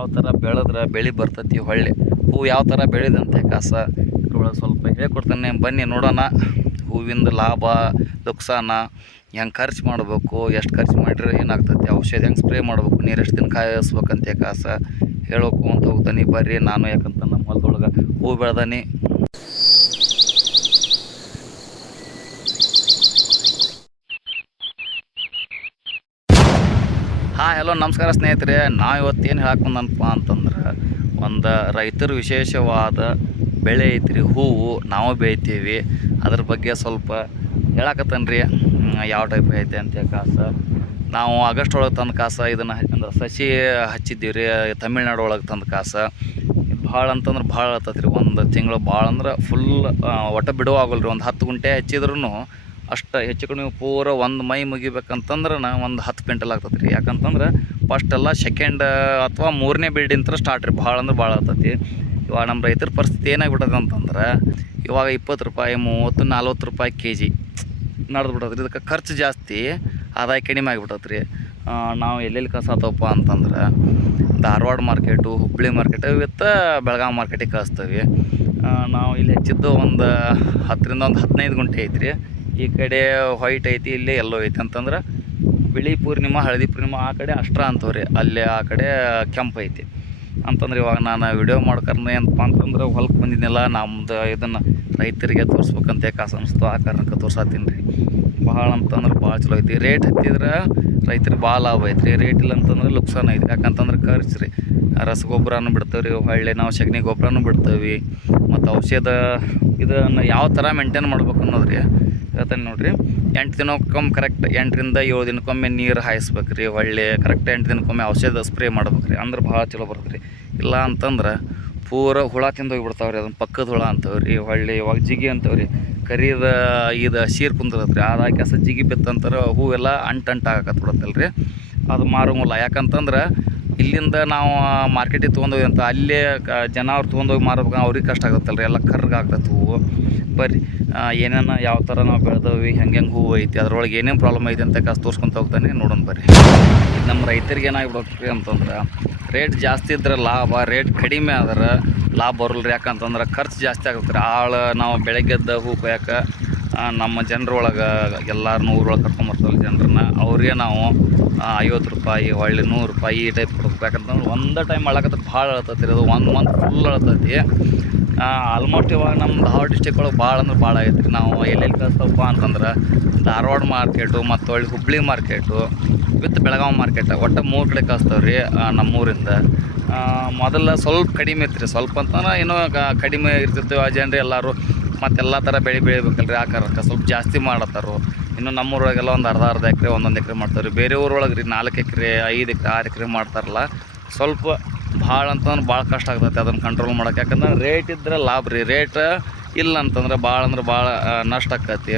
ಯಾವ ಥರ ಬೆಳೆದ್ರೆ ಬೆಳೆ ಬರ್ತೈತಿ ಹೊಳ್ಳಿ. ಹೂವು ಯಾವ ಥರ ಬೆಳೆದಂತೆ ಕಾಸ? ಇದ್ರೊಳಗೆ ಸ್ವಲ್ಪ ಹೇಳ್ಕೊಡ್ತಾನೆ. ಬನ್ನಿ ನೋಡೋಣ. ಹೂವಿಂದ ಲಾಭ, ನುಕ್ಸಾನ, ಹೆಂಗೆ ಖರ್ಚು ಮಾಡಬೇಕು, ಎಷ್ಟು ಖರ್ಚು ಮಾಡಿದ್ರೆ ಏನಾಗ್ತೈತಿ, ಔಷಧಿ ಹೆಂಗೆ ಸ್ಪ್ರೇ ಮಾಡ್ಬೇಕು, ನೀರು ಎಷ್ಟು ದಿನ ಕಾಯಿಸ್ಬೇಕಂತೆ ಕಾಸ? ಹೇಳೋಕು ಅಂತ ಹೋಗ್ತಾನೆ ಬರ್ರಿ, ನಾನು ಯಾಕಂತ ನಮ್ಮ ಹೊಲದೊಳಗೆ ಹೂ ಬೆಳ್ದಾನಿ. ಹಲೋ, ನಮಸ್ಕಾರ ಸ್ನೇಹಿತರೆ. ನಾವು ಇವತ್ತು ಏನು ಹೇಳಕ್ಕಂದನಪ್ಪ ಅಂತಂದ್ರೆ, ಒಂದು ರೈತರ ವಿಶೇಷವಾದ ಬೆಳೆ ಐತ್ರಿ, ಹೂವು ನಾವು ಬೆಳಿತೀವಿ. ಅದ್ರ ಬಗ್ಗೆ ಸ್ವಲ್ಪ ಹೇಳಕತ್ತನ್ರಿ. ಯಾವ ಟೈಪ್ ಐತೆ ಅಂತ ಕಾಸ. ನಾವು ಆಗಸ್ಟ್ ಒಳಗೆ ತಂದ ಕಾಸ, ಇದನ್ನು ಅಂದ್ರೆ ಸಸಿ ಹಚ್ಚಿದ್ದೀವಿ ರೀ ತಮಿಳ್ನಾಡು ಒಳಗೆ ತಂದ ಕಾಸ. ಭಾಳ ಅಂತಂದ್ರೆ ಭಾಳ ಆತತ್ರಿ ಒಂದು ತಿಂಗಳು ಭಾಳ ಅಂದ್ರೆ ಫುಲ್ ಒಟ್ಟು ಬಿಡುವಾಗಲ್ಲ ರೀ ಒಂದು ಹತ್ತು ಗುಂಟೆ ಹಚ್ಚಿದ್ರೂ ಅಷ್ಟು ಹೆಚ್ಚು ಕಡಿಮೆ ಪೂರ ಒಂದು ಮೈ ಮುಗಿಬೇಕಂತಂದ್ರೆ ನಾ ಒಂದು ಹತ್ತು ಕ್ವಿಂಟಲ್ ಆಗ್ತದೆ ರೀ. ಯಾಕಂತಂದ್ರೆ ಫಸ್ಟ್ ಎಲ್ಲ ಸೆಕೆಂಡ್ ಅಥವಾ ಮೂರನೇ ಬಿಲ್ಡಿಂತ್ರ ಸ್ಟಾರ್ಟ್ ರೀ. ಭಾಳ ಅಂದ್ರೆ ಭಾಳ ಆಗ್ತತಿ. ಇವಾಗ ನಮ್ಮ ರೈತರ ಪರಿಸ್ಥಿತಿ ಏನಾಗ್ಬಿಟ್ಟದ ಅಂತಂದ್ರೆ ಇವಾಗ ಇಪ್ಪತ್ತು ರೂಪಾಯಿ, ಮೂವತ್ತು, ನಲ್ವತ್ತು ರೂಪಾಯಿ ಕೆ ಜಿ ನಡೆದು ಬಿಟ್ಟದ್ರಿ ಇದಕ್ಕೆ ಖರ್ಚು ಜಾಸ್ತಿ, ಆದಾಯ ಕಡಿಮೆ ಆಗಿಬಿಟ್ಟತ್ ರೀ ನಾವು ಎಲ್ಲೆಲ್ಲಿ ಕಸಾತವಪ್ಪ ಅಂತಂದ್ರೆ Dharwad market Hubballi market with Belagavi ಮಾರ್ಕೆಟಿಗೆ ಕಳಿಸ್ತೇವೆ. ನಾವು ಇಲ್ಲಿ ಹೆಚ್ಚಿದ್ದು ಒಂದು ಹತ್ತರಿಂದ ಒಂದು ಹದಿನೈದು ಗುಂಟೆ ಐತ್ರಿ. ಈ ಕಡೆ ವೈಟ್ ಐತಿ, ಇಲ್ಲಿ ಎಲ್ಲೋ ಐತಿ ಅಂತಂದ್ರೆ ಬಿಳಿ ಪೂರ್ಣಿಮಾ, ಹಳದಿ ಪೂರ್ಣಿಮಾ ಆ ಕಡೆ ಅಷ್ಟ್ರ ಅಂತವ್ರಿ. ಅಲ್ಲಿ ಆ ಕಡೆ ಕೆಂಪು ಐತಿ. ಅಂತಂದ್ರೆ ಇವಾಗ ನಾನು ವಿಡಿಯೋ ಮಾಡ್ಕರ್ನ ಏನಪ್ಪ ಅಂತಂದ್ರೆ ಹೊಲಕ್ಕೆ ಬಂದಿದ್ನಲ್ಲ, ನಮ್ದು ಇದನ್ನು ರೈತರಿಗೆ ತೋರಿಸ್ಬೇಕಂತ ಕಾಸು ಅನಿಸ್ತು, ಆ ಕಾರಣಕ್ಕೆ ತೋರ್ಸಾತೀನಿ ರೀ ಭಾಳ ಅಂತಂದ್ರೆ ಭಾಳ ಚಲೋ ಐತಿ. ರೇಟ್ ಹತ್ತಿದ್ರೆ ರೈತರಿಗೆ ಭಾಳ ಲಾಭ ಐತ್ರಿ. ರೇಟ್ ಇಲ್ಲ ಅಂತಂದ್ರೆ ನುಕ್ಸಾನ ಐತಿ ಯಾಕಂತಂದ್ರೆ ಖರ್ಚು ರೀ ರಸಗೊಬ್ಬರನೂ ಬಿಡ್ತೇವೆ ಹೊಳ್ಳಿ ನಾವು ಸಗಣಿ ಗೊಬ್ಬರನೂ ಬಿಡ್ತೇವೆ. ಮತ್ತು ಔಷಧ ಇದನ್ನು ಯಾವ ಥರ ಮೇಂಟೈನ್ ಮಾಡ್ಬೇಕು ಅನ್ನೋದು ರೀ ಹೇಳ್ತಾನೆ ನೋಡ್ರಿ. ಎಂಟು ದಿನಕ್ಕೊಮ್ಮೆ ಕರೆಕ್ಟ್ ಎಂಟರಿಂದ ಏಳು ದಿನಕ್ಕೊಮ್ಮೆ ನೀರು ಹಾಯಿಸ್ಬೇಕು ರೀ ಒಳ್ಳೆ ಕರೆಕ್ಟ್ ಎಂಟು ದಿನಕ್ಕೊಮ್ಮೆ ಔಷಧ ಸ್ಪ್ರೇ ಮಾಡ್ಬೇಕು ರೀ ಅಂದ್ರೆ ಭಾಳ ಚಲೋ ಬರುತ್ತೆ ರೀ ಇಲ್ಲ ಅಂತಂದ್ರೆ ಪೂರ ಹುಳ ತಿಂದು ಹೋಗಿಬಿಡ್ತಾವ್ರಿ. ಅದನ್ನ ಪಕ್ಕದ ಹುಳ ಅಂತವ್ರಿ ಒಳ್ಳೆ ಇವಾಗ ಜಿಗಿ ಅಂತವ್ರಿ. ಕರೀದ ಇದು ಶೀರ್ ಕುಂದಿರತ್ತೆ ರೀ ಕೆಸ ಜಿಗಿ ಬಿತ್ತಂತಾರೆ ಹೂವೆಲ್ಲ ಅಂಟು ಅಂಟು ಆಗಕತ್ತ ಬಿಡತ್ತಲ್ಲ ರೀ ಅದು ಮಾರಂಗಿಲ್ಲ ಯಾಕಂತಂದ್ರೆ ಇಲ್ಲಿಂದ ನಾವು ಮಾರ್ಕೆಟಿಗೆ ತೊಗೊಂಡೋಗಿ ಅಂತ, ಅಲ್ಲೇ ಕ ಜನ ಅವ್ರು ತೊಗೊಂಡೋಗಿ ಮಾರ್ಬೇಕು ಅವ್ರಿಗೆ ಕಷ್ಟ ಆಗುತ್ತೆ ರೀ ಎಲ್ಲ ಕರ್ಗೆ ಆಗ್ತೈತೆ ಹೂವು. ಬರ್ರಿ ಏನೇನು ಯಾವ ಥರ ನಾವು ಬೆಳೆದವಿ ಹೆಂಗೆ ಹೆಂಗೆ ಹೂವು ಐತಿ, ಅದ್ರೊಳಗೆ ಏನೇನು ಪ್ರಾಬ್ಲಮ್ ಐತಿ ಅಂತ ಕಾಸು ತೋರ್ಸ್ಕೊಂತ ಹೋಗ್ತಾನೆ ನೋಡೋಣ ಬರ್ರಿ. ನಮ್ಮ ರೈತರಿಗೆ ಏನಾಗ್ಬಿಡ್ತೀವಿ ಅಂತಂದ್ರೆ ರೇಟ್ ಜಾಸ್ತಿ ಇದ್ರೆ ಲಾಭ ರೇಟ್ ಕಡಿಮೆ ಆದ್ರೆ ಲಾಭ ಬರಲ್ರಿ, ಯಾಕಂತಂದ್ರೆ ಖರ್ಚು ಜಾಸ್ತಿ ಆಗುತ್ತೆ ರೀ. ಆಳು ನಾವು ಬೆಳಗ್ಗೆದ್ದ ಹೂ ಕೊಯ್ಯಕ್ಕೆ ನಮ್ಮ ಜನರೊಳಗೆ ಎಲ್ಲರೂ ಊರೊಳಗೆ ಕರ್ಕೊಂಬರ್ತಾರೆ ಜನರನ್ನ, ಅವ್ರಿಗೆ ನಾವು ಐವತ್ತು ರೂಪಾಯಿ, ಹೊಳ್ಳಿ ನೂರು ರೂಪಾಯಿ ಈ ಟೈಪ್ ಕೊಡ್ಬೇಕು. ಯಾಕಂತಂದ್ರೆ ಒಂದು ಟೈಮ್ ಅಳಕತ್ರ ಭಾಳ ಅಳತೈತಿ ರೀ ಅದು ಒಂದು ಮಂತ್ ಫುಲ್ ಅಳತೈತಿ. ಆಲ್ಮೋಸ್ಟ್ ಇವಾಗ ನಮ್ಮ ಧಾರವಾಡ ಡಿಸ್ಟಿಕ್ ಒಳಗೆ ಭಾಳ ಅಂದ್ರೆ ಭಾಳ ರೀ ನಾವು ಎಲ್ಲೆಲ್ಲಿ ಕಳಿಸ್ತವಪ್ಪ ಅಂತಂದ್ರೆ ಧಾರವಾಡ ಮಾರ್ಕೆಟು ಮತ್ತು ಹೊಳ್ಳಿ Hubballi market with Belagavi market ಒಟ್ಟು ಮೂರು ಕಡೆ ಕಳಿಸ್ತೇವೆ ರೀ ನಮ್ಮೂರಿಂದ. ಮೊದಲ ಸ್ವಲ್ಪ ಕಡಿಮೆ ಇತ್ತು ರೀ ಸ್ವಲ್ಪ ಅಂತಂದ್ರೆ ಏನೋ ಕಡಿಮೆ ಇರ್ತಿತ್ತು ಆ, ಜನರು ಎಲ್ಲರೂ ಮತ್ತೆಲ್ಲ ಥರ ಬೆಳೆ ಬೆಳಿಬೇಕಲ್ರಿ. ಆ ಕಾರಣಕ್ಕೆ ಸ್ವಲ್ಪ ಜಾಸ್ತಿ ಮಾಡತ್ತಾರು. ಇನ್ನು ನಮ್ಮೂರೊಳಗೆಲ್ಲ ಒಂದು ಅರ್ಧ ಅರ್ಧ ಎಕರೆ, ಒಂದೊಂದು ಎಕರೆ ಮಾಡ್ತಾರೆ ಬೇರೆ ಊರೊಳಗೆ ರೀ ನಾಲ್ಕು ಎಕರೆ, ಐದು ಎಕರೆ, ಆರು ಎಕರೆ ಮಾಡ್ತಾರಲ್ಲ, ಸ್ವಲ್ಪ ಭಾಳ ಅಂತಂದ್ರೆ ಭಾಳ ಕಷ್ಟ ಆಗ್ತೈತೆ ಅದನ್ನು ಕಂಟ್ರೋಲ್ ಮಾಡೋಕೆ. ಯಾಕಂದ್ರೆ ರೇಟ್ ಇದ್ದರೆ ಲಾಭ ರೀ. ರೇಟ್ ಇಲ್ಲ ಅಂತಂದ್ರೆ ಭಾಳ ಅಂದ್ರೆ ಭಾಳ ನಷ್ಟ ಆಕತಿ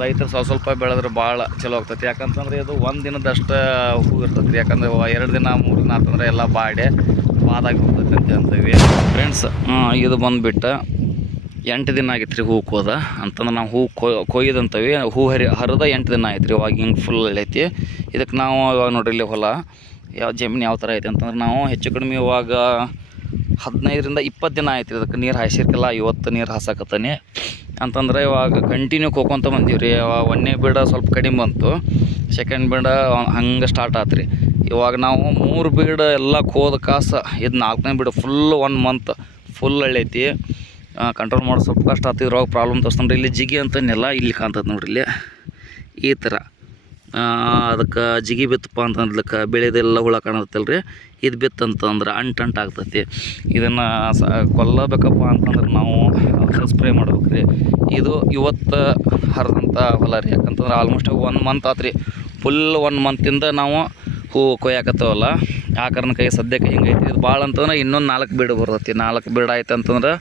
ರೈತರು ಸ್ವಲ್ಪ ಸ್ವಲ್ಪ ಬೆಳೆದ್ರೆ ಭಾಳ ಚಲೋ ಆಗ್ತೈತಿ. ಯಾಕಂತಂದ್ರೆ ಇದು ಒಂದು ದಿನದಷ್ಟು ಹೂ ಇರ್ತೈತಿ ಯಾಕಂದ್ರೆ ಎರಡು ದಿನ, ಮೂರು ದಿನ ಅಂತಂದ್ರೆ ಎಲ್ಲ ಬಾಡೆ ಬಾದಾಗಿ ಹೋಗ್ತೈತೆ ಅಂತ ಅಂತೀವಿ. ಫ್ರೆಂಡ್ಸ್ ಇದು ಬಂದುಬಿಟ್ಟು ಎಂಟು ದಿನ ಆಗಿತ್ತು ರೀ ಹೂ ಕೋದ ಅಂತಂದ್ರೆ ನಾವು ಹೂ ಕೊಯ್ದಂತವಿ. ಹೂ ಹರಿ, ಹರಿದ ಎಂಟು ದಿನ ಆಯ್ತು ರೀ ಇವಾಗ ಹಿಂಗೆ ಫುಲ್ ಐತಿ ಇದಕ್ಕೆ ನಾವು ಇವಾಗ ನೋಡ್ರಿ ಇಲ್ಲಿ ಹೊಲ. ಯಾವ ಜಮೀನು ಯಾವ ಥರ ಐತೆ ಅಂತಂದ್ರೆ ನಾವು ಹೆಚ್ಚು ಕಡಿಮೆ ಇವಾಗ ಹದಿನೈದರಿಂದ ಇಪ್ಪತ್ತು ದಿನ ಆಯ್ತು ರೀ ಅದಕ್ಕೆ ನೀರು ಹಾಯಿಸಿರ್ಕಲ್ಲ. ಇವತ್ತು ನೀರು ಹಾಸಾಕತ್ತಾನೆ. ಅಂತಂದ್ರೆ ಇವಾಗ ಕಂಟಿನ್ಯೂ ಕೋಕೊಂತ ಬಂದೀವಿ ರೀ ಒಂದನೇ ಬಿಡ ಸ್ವಲ್ಪ ಕಡಿಮೆ ಬಂತು. ಸೆಕೆಂಡ್ ಬೀಡ ಹಂಗೆ ಸ್ಟಾರ್ಟ್ ಆತು ರೀ ಇವಾಗ ನಾವು ಮೂರು ಬೀಡ ಎಲ್ಲ ಕೋದ ಕಾಸ ಇದು ನಾಲ್ಕನೇ ಬೀಡ ಫುಲ್ ಒನ್ ಮಂತ್ ಫುಲ್ ಹಳ್ಳೈತಿ ಕಂಟ್ರೋಲ್ ಮಾಡೋದು ಸ್ವಲ್ಪ ಕಷ್ಟ ಆಗ್ತದೆ ಇದ್ರೊಳಗೆ ಪ್ರಾಬ್ಲಮ್ ತೋರಿಸ್ತಂದ್ರೆ ಇಲ್ಲಿ ಜಿಗಿ ಅಂತನೆಲ್ಲ ಇಲ್ಲಿ ಕಾಣ್ತದೆ ನೋಡ್ರಿ ಇಲ್ಲಿ. ಈ ಥರ ಅದಕ್ಕೆ ಜಿಗಿ ಬಿತ್ತಪ್ಪ ಅಂತಂದ್ಲಕ್ಕೆ ಬೆಳೆದೆಲ್ಲ ಹುಳ ಕಾಣತ್ತಲ್ಲ ರೀ ಇದು ಬಿತ್ತಂತಂದ್ರೆ ಅಂಟು ಅಂಟು ಆಗ್ತೈತಿ. ಇದನ್ನು ಸ, ಕೊಲ್ಲಬೇಕಪ್ಪ ಅಂತಂದ್ರೆ ನಾವು ಅದಕ್ಕೆ ಸ್ಪ್ರೇ ಮಾಡ್ಬೇಕು ರೀ ಇದು ಇವತ್ತು ಹರಿದಂಥ ಹೊಲ ರೀ. ಯಾಕಂತಂದ್ರೆ ಆಲ್ಮೋಸ್ಟ್ ಒನ್ ಮಂತ್ ಆತು ರೀ ಫುಲ್ ಒನ್ ಮಂತಿಂದ ನಾವು ಹೂ ಕೊಯ್ಯಾಕತ್ತವಲ್ಲ, ಆ ಕಾರಣಕ್ಕಾಗಿ ಸದ್ಯಕ್ಕೆ ಹಿಂಗೈತಿ. ಇದು ಭಾಳ ಅಂತಂದ್ರೆ ಇನ್ನೊಂದು ನಾಲ್ಕು ಬೀಡು ಬರ್ತೈತಿ. ನಾಲ್ಕು ಬೀಡು ಆಯ್ತು ಅಂತಂದ್ರೆ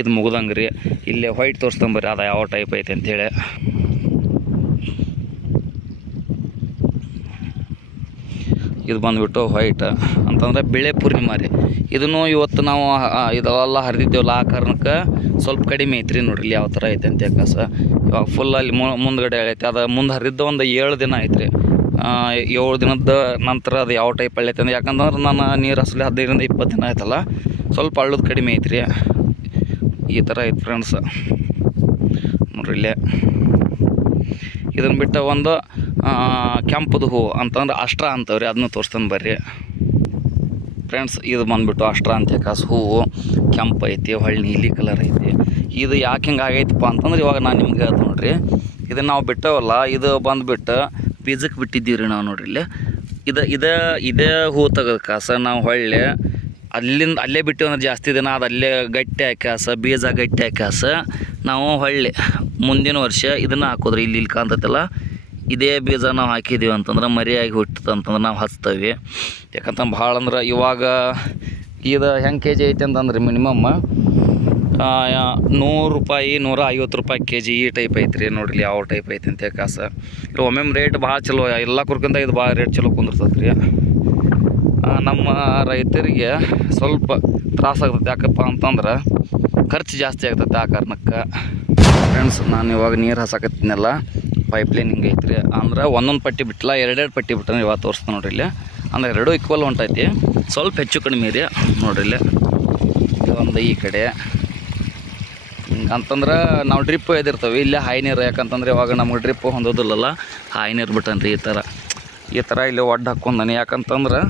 ಇದು ಮುಗ್ದಂಗೆ ರೀ. ಇಲ್ಲೇ ವೈಟ್ ತೋರಿಸ್ತಂಬರಿ ಅದು ಯಾವ ಟೈಪ್ ಐತೆ ಅಂಥೇಳಿ ಇದು ಬಂದುಬಿಟ್ಟು ವೈಟ್ ಅಂತಂದ್ರೆ ಬಿಳೆ ಪೂರ್ಣಿಮಾ ರೀ. ಇದನ್ನು ಇವತ್ತು ನಾವು ಇದೆಲ್ಲ ಹರಿದಿದ್ದೇವಲ್ಲ, ಆ ಕಾರಣಕ್ಕೆ ಸ್ವಲ್ಪ ಕಡಿಮೆ ಐತ್ರಿ ನೋಡ್ರಿ, ಇಲ್ಲಿ ಯಾವ ಥರ ಐತೆ ಅಂತ ಕಸ ಇವಾಗ ಫುಲ್ ಅಲ್ಲಿ ಮುಂದ್ಗಡೆ ಐತೆ ಅದು ಮುಂದೆ ಹರಿದ ಒಂದು ಏಳು ದಿನ ಐತ್ರಿ. ಏಳು ದಿನದ ನಂತರ ಅದು ಯಾವ ಟೈಪ್ ಹಳ್ಳಿ ಐತೆ ಯಾಕಂದ್ರೆ ನಾನು ನೀರು ಹಸಲಿ ಹದಿನೈದರಿಂದ ಇಪ್ಪತ್ತು ದಿನ ಆಯ್ತಲ್ಲ, ಸ್ವಲ್ಪ ಹಳ್ಳದ ಕಡಿಮೆ ಐತ್ರಿ. ಈ ಥರ ಐತೆ ಫ್ರೆಂಡ್ಸ್ ನೋಡ್ರಿ ಇಲ್ಲೇ. ಇದನ್ನು ಬಿಟ್ಟು ಒಂದು ಕೆಂಪದು ಹೂವು ಅಂತಂದ್ರೆ ಅಷ್ಟ್ರ ಅಂತವ್ರಿ, ಅದನ್ನ ತೋರಿಸ್ತಾನೆ ಬರ್ರಿ. ಫ್ರೆಂಡ್ಸ್ ಇದು ಬಂದುಬಿಟ್ಟು ಅಷ್ಟ್ರ ಅಂತ ಕಾಸು ಹೂವು ಕೆಂಪು ಐತಿ ಹೊಳ್ಳಿ ನೀಲಿ ಕಲರ್ ಐತಿ. ಇದು ಯಾಕೆ ಹಿಂಗೆ ಆಗೈತಪ್ಪ ಅಂತಂದ್ರೆ ಇವಾಗ ನಾನು ನಿಮ್ಗೆ ಹೇಳ್ತೀನಿ ನೋಡ್ರಿ. ಇದನ್ನು ನಾವು ಬಿಟ್ಟವಲ್ಲ, ಇದು ಬಂದುಬಿಟ್ಟು ಬೀಜಕ್ಕೆ ಬಿಟ್ಟಿದ್ದೀವಿ ರೀ ನಾವು ನೋಡ್ರಿ ಇಲ್ಲಿ. ಇದು ಇದು, ಇದೇ ಹೂ ತೆಗೆದ ಕಾಸ, ನಾವು ಹೊಳ್ಳಿ. ಅಲ್ಲಿಂದ, ಅಲ್ಲೇ ಬಿಟ್ಟು ಅಂದ್ರೆ ಜಾಸ್ತಿ ದಿನ ಅದು ಅಲ್ಲೇ ಗಟ್ಟಿ ಹಾಕ್ಯಾಸ ಬೀಜ ಗಟ್ಟಿ ಹಾಕ್ಯಾಸ ನಾವು ಹೊಳ್ಳಿ. ಮುಂದಿನ ವರ್ಷ ಇದನ್ನು ಹಾಕೋದ್ರಿ, ಇಲ್ಲಿ ಇಲ್ಲಿ ಕಾಣ್ತೈತಲ್ಲ. ಇದೇ ಬೀಜ ನಾವು ಹಾಕಿದ್ದೀವಿ ಅಂತಂದ್ರೆ ಮರಿಯಾಗಿ ಹುಟ್ಟಿತು ಅಂತಂದ್ರೆ ನಾವು ಹಚ್ತೇವೆ. ಯಾಕಂತಂದ್ರೆ ಭಾಳ ಅಂದ್ರೆ ಇವಾಗ ಇದು ಹೆಂಗೆ ಕೆ ಜಿ ಐತೆ ಅಂತಂದ್ರೆ ಮಿನಿಮಮ್ ನೂರು ರೂಪಾಯಿ ನೂರ ಐವತ್ತು ರೂಪಾಯಿ ಕೆ ಜಿ ಈ ಟೈಪ್ ಐತ್ರಿ. ನೋಡ್ರಿ ಯಾವ ಟೈಪ್ ಐತೆ ಅಂತ ಕಾಸ. ಇಲ್ಲಿ ಒಮ್ಮೊಮ್ಮೆ ರೇಟ್ ಭಾಳ ಚಲೋ. ಎಲ್ಲ ಕುರ್ಕಿಂತ ಇದು ಭಾಳ ರೇಟ್ ಚಲೋ ಕುಂದಿರ್ತೈತೆ ರೀ ನಮ್ಮ ರೈತರಿಗೆ ಸ್ವಲ್ಪ ತ್ರಾಸ ಆಗ್ತೈತೆ ಯಾಕಪ್ಪ ಅಂತಂದ್ರೆ ಖರ್ಚು ಜಾಸ್ತಿ ಆಗ್ತೈತೆ ಆ ಕಾರಣಕ್ಕೆ. ಫ್ರೆಂಡ್ಸ್ ನಾನು ಇವಾಗ ನೀರು ಹಸಾಕತ್ತೀನಲ್ಲ ಪೈಪ್ಲೈನ್ ಹಿಂಗೆ ರೀ ಅಂದ್ರೆ ಒಂದೊಂದು ಪಟ್ಟಿ ಬಿಟ್ಟಿಲ್ಲ ಎರಡೆರಡು ಪಟ್ಟಿ ಬಿಟ್ಟರೆ ಇವಾಗ ತೋರಿಸ್ತೀನಿ ನೋಡ್ರಿ ಇಲ್ಲಿ. ಅಂದ್ರೆ ಎರಡೂ ಈಕ್ವಲ್ ಹೊಂಟೈತಿ ಸ್ವಲ್ಪ ಹೆಚ್ಚು ಕಡಿಮೆ ಇದೆ ನೋಡ್ರಿ ಇಲ್ಲಿ. ಒಂದು ಈ ಕಡೆ. ಅಂತಂದ್ರೆ ನಾವು ಡ್ರಿಪ್ ಎದಿರ್ತೇವೆ ಇಲ್ಲೇ ಹಾಯ್ ನೀರು, ಯಾಕಂತಂದ್ರೆ ಇವಾಗ ನಮ್ಗೆ ಡ್ರಿಪ್ ಹೊಂದೋದಿಲ್ಲಲ್ಲ. ಹಾಯ್ ನೀರು ಬಿಟ್ಟನ್ರಿ ಈ ಥರ ಈ ಥರ ಇಲ್ಲಿ ಒಡ್ ಹಾಕ್ಕೊಂಡಾನೆ ಯಾಕಂತಂದ್ರೆ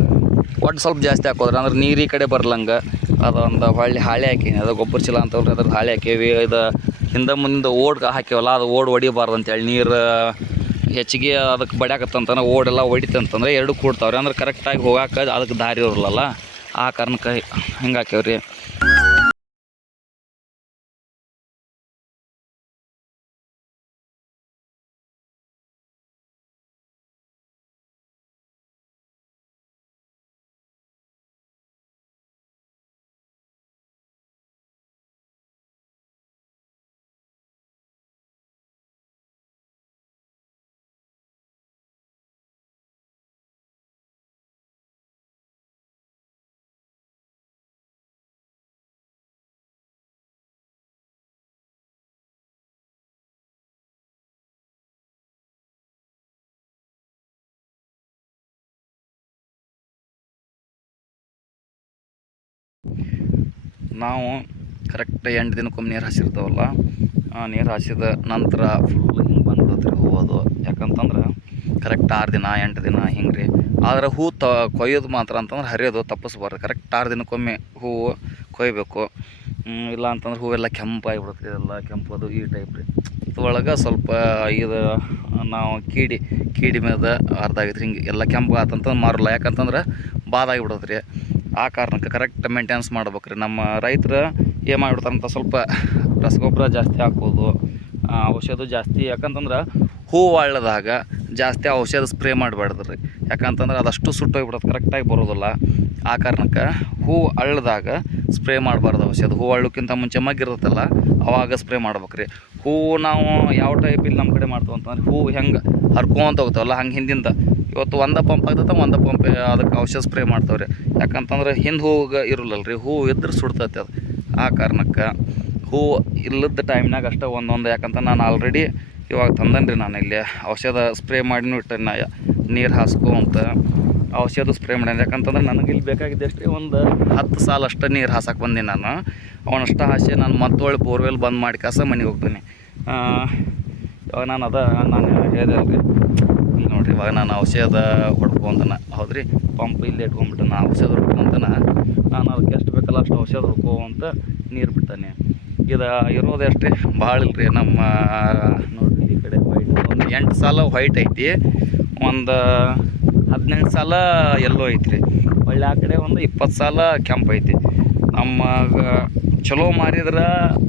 ಒಡ್ ಸ್ವಲ್ಪ ಜಾಸ್ತಿ ಹಾಕೋದ್ರೆ. ಅಂದ್ರೆ ನೀರು ಈ ಕಡೆ ಬರ್ಲಂಗೆ. ಅದೊಂದು ಹೊಳ್ಳಿ ಹಾಳೆ ಹಾಕೀನಿ. ಅದು ಗೊಬ್ಬರ ಚೀಲ ಅಂತ ಅದ್ರ ಹಾಳೆ ಹಾಕೀವಿ. ಇದು ಹಿಂದೆ ಮುಂದೆ ಓಡ್ ಹಾಕೀವಲ್ಲ ಅದು ಓಡ್ ಹೊಡಿಬಾರ್ದು ಅಂತೇಳಿ. ನೀರು ಹೆಚ್ಚಿಗೆ ಅದಕ್ಕೆ ಬಡ್ಯಾಕತ್ತಂತಂದ್ರೆ ಓಡೆಲ್ಲ ಹೊಡಿತಂತಂದ್ರೆ ಎರಡು ಕೂಡ್ತಾವ್ರಿ. ಅಂದ್ರೆ ಕರೆಕ್ಟಾಗಿ ಹೋಗಾಕ ಅದಕ್ಕೆ ದಾರಿ ಇರಲ್ಲ ಆ ಕಾರಣಕ್ಕೆ ಹಿಂಗೆ ಹಾಕ್ಯವ್ರಿ. ನಾವು ಕರೆಕ್ಟ್ ಎಂಟು ದಿನಕ್ಕೊಮ್ಮೆ ನೀರು ಹಾಸಿರ್ತಾವಲ್ಲ, ಆ ನೀರು ಹಾಸಿದ ನಂತರ ಫುಲ್ ಹಿಂಗೆ ಬಂದ್ರಿ ಹೂವದು ಯಾಕಂತಂದ್ರೆ ಕರೆಕ್ಟ್ ಆರು ದಿನ, ಎಂಟು ದಿನ ಹಿಂಗೆ ರೀ ಆದರೆ ಹೂ ತ, ಕೊಯ್ಯೋದು ಮಾತ್ರ ಅಂತಂದ್ರೆ ಹರಿಯೋದು, ತಪ್ಪಿಸ್ಬಾರ್ದು. ಕರೆಕ್ಟ್ ಆರು ದಿನಕ್ಕೊಮ್ಮೆ ಹೂವು ಕೊಯ್ಬೇಕು. ಇಲ್ಲ ಅಂತಂದ್ರೆ ಹೂವೆಲ್ಲ ಕೆಂಪಾಗಿಬಿಡುತ್ತೆ ಎಲ್ಲ ಕೆಂಪದು ಈ ಟೈಪ್ ರೀ. ಇದ್ರೊಳಗೆ ಸ್ವಲ್ಪ ಇದು, ನಾವು ಕೀಡಿ ಕೀಡಿ ಮೇಲೆ ಅರ್ಧ ಆಗೈತೆ ಹಿಂಗೆ ಎಲ್ಲ ಕೆಂಪು ಆತಂತಂದ್ರೆ ಮಾರಲ್ಲ. ಯಾಕಂತಂದ್ರೆ ಬಾದಾಗಿಬಿಡೋದು ರೀ. ಆ ಕಾರಣಕ್ಕೆ ಕರೆಕ್ಟ್ ಮೇಂಟೆನೆನ್ಸ್ ಮಾಡ್ಬೇಕು ರೀ ನಮ್ಮ ರೈತರು ಏನು ಮಾಡಿಬಿಡ್ತಾರಂತ ಸ್ವಲ್ಪ ರಸಗೊಬ್ಬರ ಜಾಸ್ತಿ ಹಾಕೋದು ಔಷಧ ಜಾಸ್ತಿ. ಯಾಕಂತಂದ್ರೆ ಹೂ ಅಳ್ಳದಾಗ ಜಾಸ್ತಿ ಔಷಧ ಸ್ಪ್ರೇ ಮಾಡಬಾರ್ದು ರೀ ಯಾಕಂತಂದ್ರೆ ಅದಷ್ಟು ಸುಟ್ಟೋಗ್ಬಿಡೋದು ಕರೆಕ್ಟಾಗಿ ಬರೋದಿಲ್ಲ. ಆ ಕಾರಣಕ್ಕೆ ಹೂ ಅಳ್ಳದಾಗ ಸ್ಪ್ರೇ ಮಾಡಬಾರ್ದು ಔಷಧ. ಹೂ ಅಳ್ಳೋಕ್ಕಿಂತ ಮುಂಚೆ ಮಗ್ಗಿರ್ತೈತಲ್ಲ ಅವಾಗ ಸ್ಪ್ರೇ ಮಾಡ್ಬೇಕು ರೀ ಹೂವು ನಾವು ಯಾವ ಟೈಪ್ ಇಲ್ಲಿ ನಮ್ಮ ಕಡೆ ಮಾಡ್ತೇವೆ ಅಂತಂದ್ರೆ ಹೂವು ಹೆಂಗೆ ಹರ್ಕೊಂತ ಹೋಗ್ತಾವಲ್ಲ, ಹಂಗೆ ಹಿಂದಿಂದ. ಇವತ್ತು ಒಂದು ಪಂಪ್ ಆಗ್ತೈತೆ, ಒಂದು ಪಂಪ್ ಅದಕ್ಕೆ ಔಷಧ ಸ್ಪ್ರೇ ಮಾಡ್ತಾವ್ರಿ. ಯಾಕಂತಂದ್ರೆ ಹಿಂದೆ ಹೂವು ಇರಲ್ಲಲ್ಲ ರೀ ಹೂವು ಇದ್ರೆ ಸುಡ್ತೈತೆ ಅದು. ಆ ಕಾರಣಕ್ಕೆ ಹೂವು ಇಲ್ಲದ ಟೈಮ್ನಾಗ ಅಷ್ಟೇ ಒಂದೊಂದು, ಯಾಕಂತ ನಾನು ಆಲ್ರೆಡಿ ಇವಾಗ ತಂದನ್ರಿ ರೀ ನಾನು ಇಲ್ಲಿ. ಔಷಧ ಸ್ಪ್ರೇ ಮಾಡಿನೂ ಇಟ್ಟೆ ನಾ, ನೀರು ಹಾಸ್ಕೊಂತ ಔಷಧ ಸ್ಪ್ರೇ ಮಾಡ್ಯಾನ ಯಾಕಂತಂದ್ರೆ ನನಗೆ ಇಲ್ಲಿ ಬೇಕಾಗಿದೆ ಅಷ್ಟೇ ಒಂದು ಹತ್ತು ಸಾಲ ಅಷ್ಟೇ ನೀರು ಹಾಸಕ್ಕೆ ಬಂದೀನಿ ನಾನು. ಅವನಷ್ಟು ಹಾಸಿ ನಾನು ಮತ್ತೊಳ್ಳೆ ಬೋರ್ವೆಲ್ ಬಂದ್ ಮಾಡಿ ಕಾಸ ಮನೆಗೆ ಹೋಗ್ತೀನಿ. ಇವಾಗ ನಾನು ಅದ, ನಾನು ಹೇಳಿದೆ ಅಲ್ರಿ. ಇಲ್ಲಿ ನೋಡ್ರಿ, ಇವಾಗ ನಾನು ಔಷಧ ಹೊಡ್ಕೊಂತನ ಹೌದ್ರಿ? ಪಂಪ್ ಇಲ್ಲಿ ಇಟ್ಕೊಂಡ್ಬಿಟ್ಟು ನಾನು ಔಷಧ ಹೊಡ್ಕೊಂತನ ನಾನು ಅದಕ್ಕೆ ಎಷ್ಟು ಬೇಕಲ್ಲ ಅಷ್ಟು ಔಷಧ ಹೊಡ್ಕೋ ಅಂತ ನೀರು ಬಿಡ್ತಾನೆ. ಇದು ಇರೋದು ಎಷ್ಟು ಭಾಳ ಇಲ್ರಿ ನಮ್ಮ, ನೋಡಿರಿ ಈ ಕಡೆ ವೈಟ್ ಒಂದು ಎಂಟು ಸಾಲ ವೈಟ್ ಐತಿ. ಒಂದು ಹದಿನೆಂಟು ಸಾಲ ಎಲ್ಲೋ ಐತ್ರಿ. ಒಳ್ಳೆ ಆ ಕಡೆ ಒಂದು ಇಪ್ಪತ್ತು ಸಾಲ ಕೆಂಪು ಐತಿ. ನಮಗೆ ಚಲೋ ಮಾರಿದ್ರೆ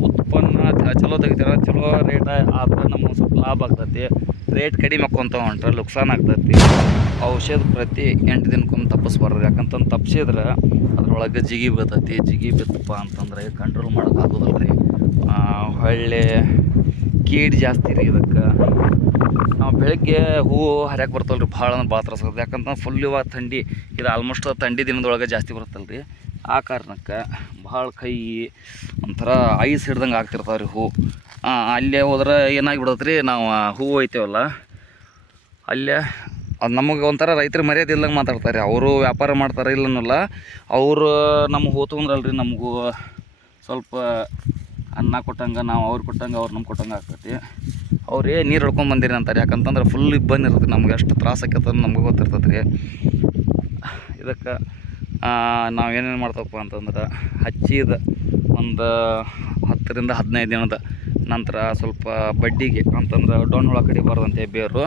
ಉತ್ಪನ್ನ ಚಲೋ ತೆಗಿತಾರ, ಚಲೋ ರೇಟ್ ಆದ್ರೆ ನಮಗೆ ಸ್ವಲ್ಪ ಲಾಭ ಆಗ್ತೈತಿ. ರೇಟ್ ಕಡಿಮೆ ಹಾಕ್ಕೊಂತ ಹೊಂಟ್ರೆ ನುಕ್ಸಾನ್ ಆಗ್ತೈತಿ. ಔಷಧ ಪ್ರತಿ ಎಂಟು ದಿನಕ್ಕೊಮ್ಮೆ ತಪ್ಪಿಸ್ಬಾರ್ದು ಯಾಕಂತಂದು ತಪ್ಪಿಸಿದ್ರೆ ಅದ್ರೊಳಗೆ ಜಿಗಿ ಬೀಳ್ತೈತಿ. ಜಿಗಿ ಬಿತ್ತಪ್ಪ ಅಂತಂದ್ರೆ ಕಂಟ್ರೋಲ್ ಮಾಡೋಕೆ ಆಗೋದಿಲ್ಲ ರೀ ಹೊಳ್ಳೆ ಕೀಡ್ ಜಾಸ್ತಿ ರೀ ಇದಕ್ಕೆ. ನಾವು ಬೆಳಗ್ಗೆ ಹೂವು ಹರಿಯಕ್ಕೆ ಬರ್ತಲ್ಲ ರೀ ಭಾಳ ಅಂದ್ರೆ ಭಾಳ ತ್ರಾಸ ಯಾಕಂತಂದ್ರೆ ಫುಲ್ ಇವಾಗ ಥಂಡಿ, ಇದು ಆಲ್ಮೋಸ್ಟ್ ಥಂಡಿ ದಿನದೊಳಗೆ ಜಾಸ್ತಿ ಬರುತ್ತಲ್ಲ ರೀ ಆ ಕಾರಣಕ್ಕೆ ಭಾಳ ಕೈ ಒಂಥರ ಐಸ್ ಹಿಡ್ದಂಗೆ ಆಗ್ತಿರ್ತಾವೆ ರೀ ಹೂ ಅಲ್ಲೇ ಹೋದ್ರೆ ಏನಾಗಿಬಿಡತ್ತೆ ರೀ ನಾವು ಹೂ ಹೂವು ಐತೇವಲ್ಲ ಅಲ್ಲೇ ಅದು ನಮಗೆ ಒಂಥರ ರೈತರು ಮರ್ಯಾದೆ ಇಲ್ಲಂಗೆ ಮಾತಾಡ್ತಾರೆ. ಅವರು ವ್ಯಾಪಾರ ಮಾಡ್ತಾರೆ ಇಲ್ಲನಲ್ಲ, ಅವರು ನಮ್ಗೆ ಹೋತಂದ್ರಲ್ರಿ ನಮಗೂ ಸ್ವಲ್ಪ ಅನ್ನ ಕೊಟ್ಟಂಗೆ, ನಾವು ಅವ್ರು ಕೊಟ್ಟಂಗೆ, ಅವ್ರು ನಮ್ಗೆ ಕೊಟ್ಟಂಗೆ ಆಗ್ತೈತಿ. ಅವ್ರೇ ನೀರು ಹಿಡ್ಕೊಂಡ್ ಬಂದಿರಿ ಅಂತಾರೆ. ಯಾಕಂತಂದ್ರೆ ಫುಲ್ ಇಬ್ಬಂದಿ ಇರ್ತದೆ ನಮ್ಗೆ, ಎಷ್ಟು ತ್ರಾಸ ಆಕೈತೆ ನಮ್ಗೆ ಗೊತ್ತಿರ್ತೈತೆ ರೀ ಇದಕ್ಕೆ ನಾವು ಏನೇನು ಮಾಡ್ತಪ್ಪ ಅಂತಂದ್ರೆ ಹಚ್ಚಿದ ಒಂದು ಹತ್ತರಿಂದ ಹದಿನೈದು ದಿನದ ನಂತರ ಸ್ವಲ್ಪ ಬಡ್ಡಿಗೆ ಅಂತಂದ್ರೆ ಡೌನ್ ಹುಳ ಕಡಿಬಾರ್ದಂತೆ ಬೇರು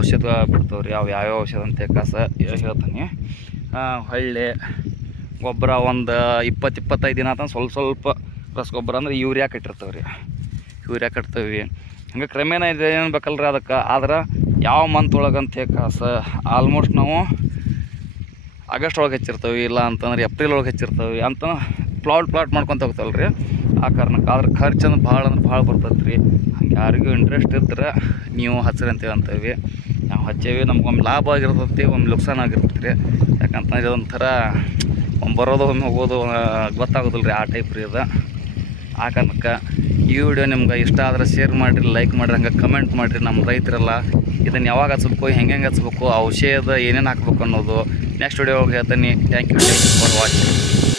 ಔಷಧ ಬಿಡ್ತಾವೆ ರೀ ಅವು ಯಾವ್ಯಾವ ಔಷಧ ಅಂತ ಕಸ ಹೇಳ್ತೀನಿ. ಹೊಳ್ಳಿ, ಗೊಬ್ಬರ ಒಂದು ಇಪ್ಪತ್ತು, ಇಪ್ಪತ್ತೈದು ದಿನ ಅಂತ ಸ್ವಲ್ಪ ಸ್ವಲ್ಪ ರಸಗೊಬ್ಬರ ಅಂದ್ರೆ ಯೂರಿಯಾ ಕಟ್ಟಿರ್ತಾವೆ ರೀ ಯೂರಿಯಾ ಕಟ್ತೀವಿ. ಹಂಗೆ ಕ್ರಮೇಣ ಇದು ಏನು ರೀ ಅದಕ್ಕೆ. ಆದ್ರೆ ಯಾವ ಮಂತ್ ಒಳಗಂತೆ ಕಾಸ? ಆಲ್ಮೋಸ್ಟ್ ನಾವು ಆಗಸ್ಟ್ ಒಳಗೆ ಹಚ್ಚಿರ್ತವೆ, ಇಲ್ಲ ಅಂತಂದ್ರೆ ಏಪ್ರಿಲ್ ಒಳಗೆ ಹಚ್ಚಿರ್ತವೆ ಅಂತ ಪ್ಲಾಟ್ ಪ್ಲಾಟ್ ಮಾಡ್ಕೊತ ಹೋಗ್ತಲ್ಲ ರೀ ಆ ಕಾರಣಕ್ಕೆ ಆದ್ರೆ ಖರ್ಚು ಅಂದ್ರೆ ಭಾಳ ಅಂದ್ರೆ ಭಾಳ ಬರ್ತೈತೆ ರೀ ಹಂಗೆ ಯಾರಿಗೂ ಇಂಟ್ರೆಸ್ಟ್ ಇದ್ರೆ ನೀವು ಹಚ್ಚಿರಿ ಅಂತೇಳಿ ಅಂತೀವಿ. ನಾವು ಹಚ್ಚೇವಿ ನಮ್ಗೊಮ್ಮೆ ಲಾಭ ಆಗಿರ್ತೈತಿ, ಒಮ್ಮೆ ಲುಕ್ಸಾನ ಆಗಿರ್ತೈತಿ ರೀ ಯಾಕಂತಂದ್ರೆ ಇದೊಂಥರ ಒಮ್ಮೆ ಬರೋದು ಒಮ್ಮೆ ಹೋಗೋದು ಗೊತ್ತಾಗೋದಿಲ್ಲ ರೀ ಆ ಟೈಪ್ ರೀ ಇದು ಆ ಕಾರಣಕ್ಕೆ ಈ ವಿಡಿಯೋ ನಿಮ್ಗೆ ಇಷ್ಟ ಆದ್ರೆ ಶೇರ್ ಮಾಡಿರಿ ಲೈಕ್ ಮಾಡಿರಿ, ಹಂಗೆ ಕಮೆಂಟ್ ಮಾಡಿರಿ. ನಮ್ಮ ರೈತರೆಲ್ಲ ಇದನ್ನು ಯಾವಾಗ ಹಚ್ಬೇಕು, ಹೆಂಗೆ ಹೆಂಗೆ ಹಚ್ಬೇಕು, ಔಷಧ ಏನೇನು ಹಾಕ್ಬೇಕು ಅನ್ನೋದು ನೆಕ್ಸ್ಟ್ ವಿಡಿಯೋ ಹೇಳ್ತೀನಿ ಥ್ಯಾಂಕ್ ಯು ಫಾರ್ ವಾಚಿಂಗ್